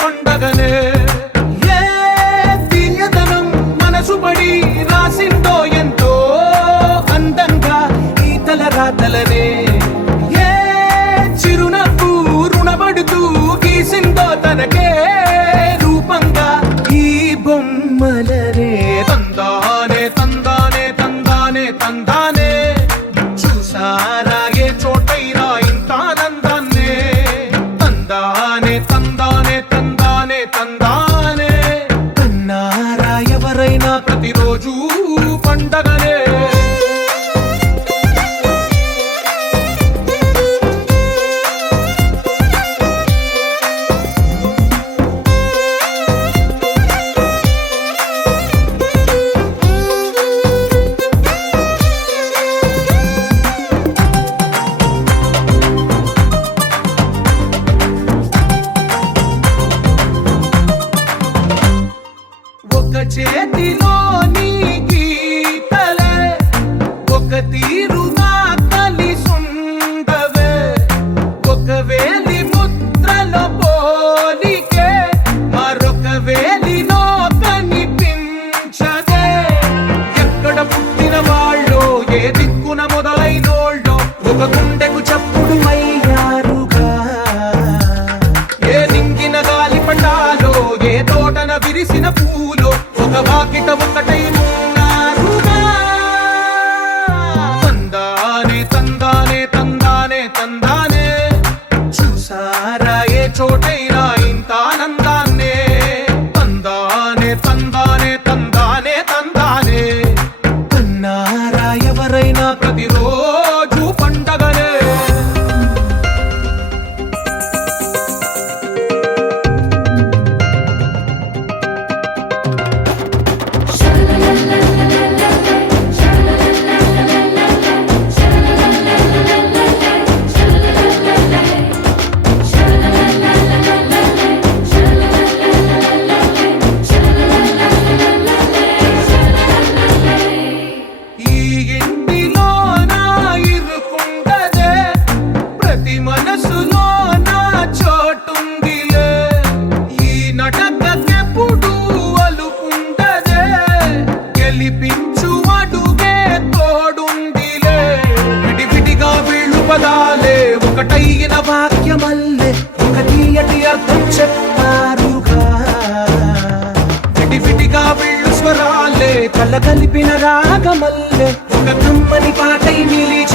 పండగనే ఏ తీయదనం మనసుబడి రాసిందో ఎంతో అందంగా ఈ తల రాతలనే ఏ చిరునవ్వు రుణపడుతూ గీసిందో తనకే రూపంగా ఈ బొమ్మలనే తందానే తందానే తందానే తందానే చూసారా ఏ చోటైనా ఇంత ఆనందాన్నే తందానే తందానే తందానే తందానే కన్నారా ఎవరైనా ప్రతిరోజు పండగనే ఒక చేతిలో నీ గీతలే ఒక తీరుగా కలిసుండవే ఒక వేలి ముద్రలో పోలికే మరొక వేలిలో కనిపించదే ఎక్కడ పుట్టిన వాళ్ళో ఏ దిక్కున మొదలైనోళ్ళో ఒక గుండెకు చప్పుడు అయ్యారుగా ఏ నింగిన గాలి పటాలో ఏ తోటన విరిసిన పూలో ఒక వాకిట ఒకటై ఉన్నారుగా తందానే తందానే తందానే తందానే చూసారా ఏ చోటైనా ఇంత ఆనందాన్నే తందానే తందానే తందానే తందానే కన్నారా ఎవరైనా ప్రతిరోజు పండగనే ఈ ఇంటిలో నా ఇరుకుండదే ప్రతి మనసులో నా చోటుందిలే ఈ నటకెప్పుడు అలుకుండదే గెలిపించు అడుగే తోడుందిలే విడివిడిగా వీళ్ళు పదాలే ఒకటైన వాక్యమల్లే ఒక తీయటి అర్థం చెప్పారుగా విడివిడిగా వీళ్ళు స్వరాలే కల కలిపిన రాగమల్లే ఒక కమ్మని పాటై నిలిచ